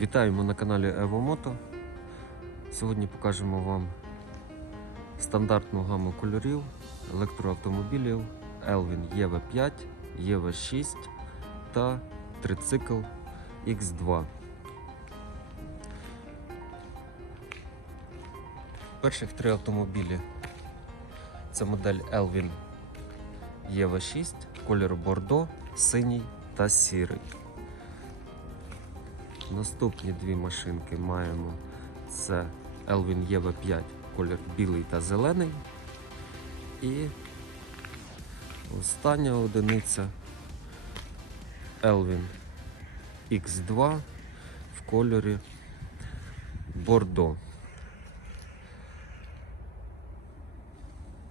Вітаємо на каналі EvoMoto. Сьогодні покажемо вам стандартну гаму кольорів електроавтомобілів Elvin EV5, EV6 та трицикл X2. Перших три автомобілі це модель Elvin EV6, кольору бордо, синій та сірий. Наступні дві машинки маємо це Elvin EV5, колір білий та зелений. І остання одиниця Elvin X2 в кольорі бордо.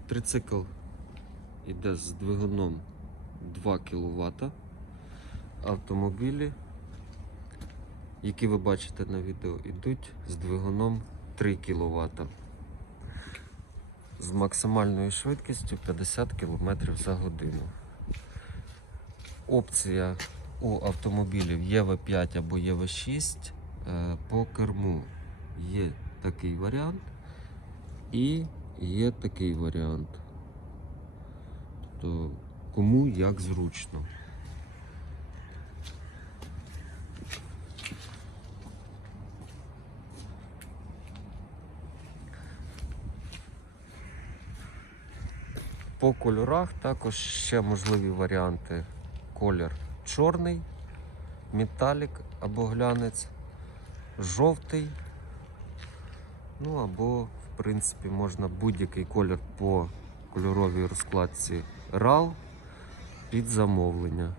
Трицикл іде з двигуном 2 кВт. Автомобілі які ви бачите на відео, йдуть з двигуном 3 кВт з максимальною швидкістю 50 км за годину. Опція у автомобілів ЄВ5 або ЄВ6 е, по керму. Є такий варіант і є такий варіант. Тобто кому як зручно. По кольорах також ще можливі варіанти. Колір чорний, металік або глянець, жовтий. Ну або, в принципі, можна будь-який колір по кольоровій розкладці RAL під замовлення.